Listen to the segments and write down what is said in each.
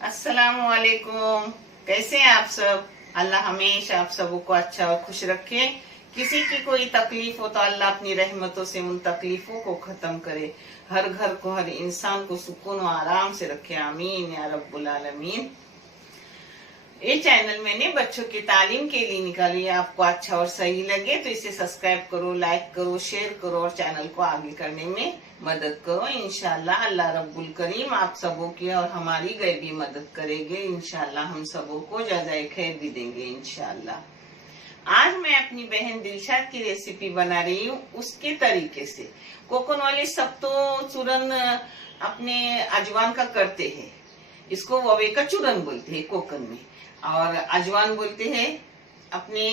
अस्सलामुअलैकुम। कैसे हैं आप सब? अल्लाह हमेशा आप सबों को अच्छा और खुश रखे। किसी की कोई तकलीफ हो तो अल्लाह अपनी रहमतों से उन तकलीफों को खत्म करे। हर घर को, हर इंसान को सुकून और आराम से रखे। आमीन या रब्बुल आलमीन। ये चैनल मैंने बच्चों की तालीम के लिए निकाली है। आपको अच्छा और सही लगे तो इसे सब्सक्राइब करो, लाइक करो, शेयर करो और चैनल को आगे करने में मदद करो। इंशाल्लाह अल्लाह रब्बुल करीम आप सबों की और हमारी गैबी मदद करेंगे। इंशाल्लाह हम सबों को जज़ाए खैर भी देंगे इंशाल्लाह। आज मैं अपनी बहन दिलशाद की रेसिपी बना रही हूँ उसके तरीके से। कोकन वाले सब तो चूरन अपने अजवान का करते हैं। इसको ववे का चूरन बोलते हैं कोकन में, और अजवान बोलते हैं अपने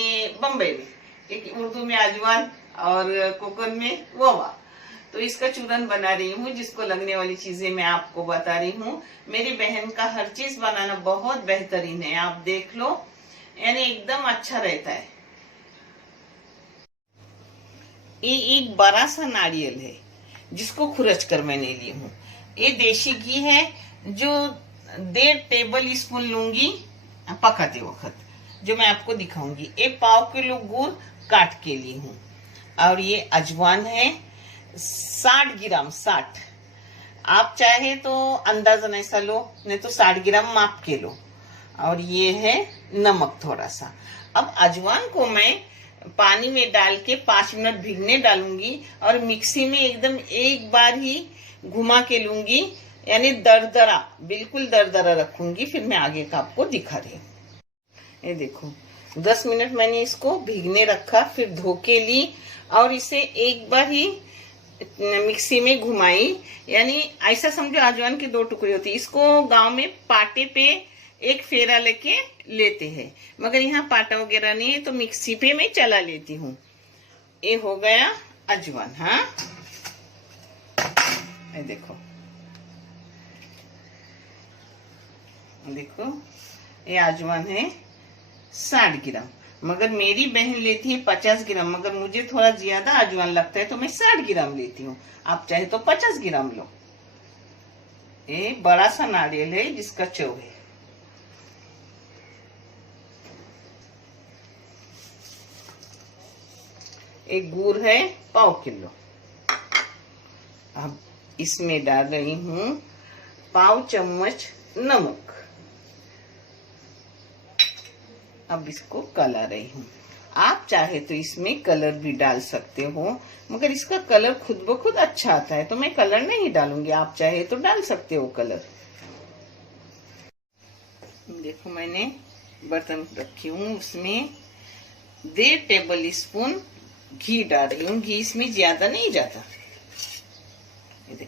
बम्बई में। एक उर्दू में अजवान और कोकन में ववा। तो इसका चूरन बना रही हूँ। जिसको लगने वाली चीजें मैं आपको बता रही हूँ। मेरी बहन का हर चीज बनाना बहुत बेहतरीन है, आप देख लो, यानी एकदम अच्छा रहता है। ये एक बड़ा सा नारियल है जिसको खुरच कर मैंने ली हूँ। ये देशी घी है जो 1.5 टेबल स्पून लूंगी पकाते वक्त, जो मैं आपको दिखाऊंगी। 1 पाव किलो गुड़ काट के ली हूँ। और ये अजवान है 60 ग्राम। 60 आप चाहे तो अंदाजन ऐसा लो, नहीं तो 60 ग्राम माप के लो। और ये है नमक थोड़ा सा। अब अजवान को मैं पानी में डाल के 5 मिनट भीगने डालूंगी और मिक्सी में एकदम एक बार ही घुमा के लूंगी, यानी दरदरा, बिल्कुल दरदरा रखूंगी। फिर मैं आगे का आपको दिखा रही हूँ। ये देखो 10 मिनट मैंने इसको भीगने रखा, फिर धो के ली और इसे एक बार ही मिक्सी में घुमाई। यानी ऐसा समझो अजवान के 2 टुकड़े होती। इसको गांव में पाटे पे एक फेरा लेके लेते हैं, मगर यहाँ पाटा वगैरह नहीं है तो मिक्सी पे मैं चला लेती हूँ। ये हो गया अजवान। हाँ, ये देखो देखो, ये अजवान है 60 ग्राम, मगर मेरी बहन लेती है 50 ग्राम। मगर मुझे थोड़ा ज्यादा अजवान लगता है तो मैं 60 ग्राम लेती हूँ। आप चाहे तो 50 ग्राम लो। ये बड़ा सा नारियल है जिसका चौ है। एक गुड़ है पाव किलो। अब इसमें डाल रही हूँ पाव चम्मच नमक। अब इसको कला रही हूँ। आप चाहे तो इसमें कलर भी डाल सकते हो, मगर इसका कलर खुद ब खुद अच्छा आता है तो मैं कलर नहीं डालूंगी। आप चाहे तो डाल सकते हो कलर। देखो मैंने बर्तन रखी हूँ, उसमें 1.5 टेबल स्पून घी डाल रही हूँ। घी इसमें ज्यादा नहीं जाता।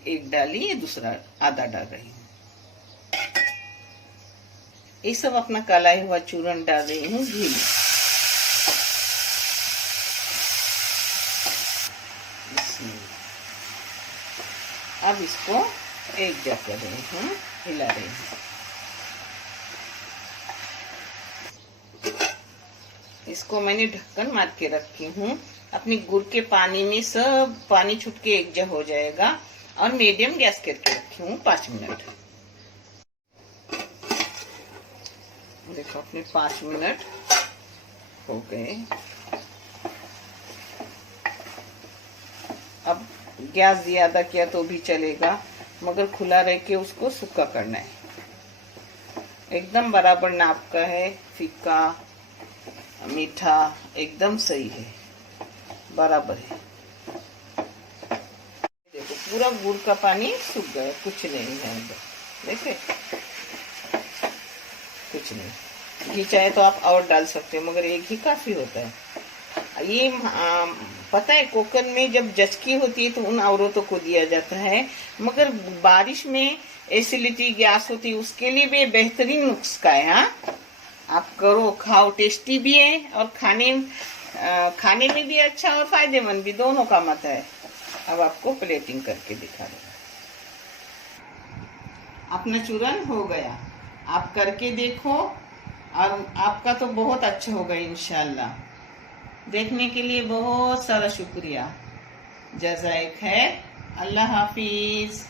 एक डाली, ये दूसरा आधा डाल रही हूँ। ये सब अपना कलाई हुआ चूरन डाल रही हूँ घी में। अब इसको एक जगह कर रही हूँ, हिला रही हूँ। इसको मैंने ढक्कन मार के रखी हूँ। अपनी गुड़ के पानी में सब पानी छूट के एक जगह हो जाएगा। और मीडियम गैस करके रखी हूँ 5 मिनट। देखो अपने 5 मिनट हो गए। अब गैस ज्यादा किया तो भी चलेगा, मगर खुला रह के उसको सूखा करना है। एकदम बराबर नाप का है, फीका मीठा एकदम सही है, बराबर है। देखो पूरा गुड़ का पानी सूख गया, कुछ नहीं है अंदर। देखे, कुछ नहीं। घी चाहे तो आप और डाल सकते हो, मगर एक ही काफी होता है। ये पता है कोकन में जब जचकी होती है तो उन औरतों को दिया जाता है, मगर बारिश में एसिडिटी गैस होती है उसके लिए भी बेहतरीन नुस्खा है। हाँ, आप करो, खाओ, टेस्टी भी है और खाने में भी अच्छा और फायदेमंद भी, दोनों का मत है। अब आपको प्लेटिंग करके दिखा रहे। अपना चूरन हो गया, आप करके देखो और आपका तो बहुत अच्छा होगा इंशाल्लाह। देखने के लिए बहुत सारा शुक्रिया। जज़ाए खैर। अल्लाह हाफिज।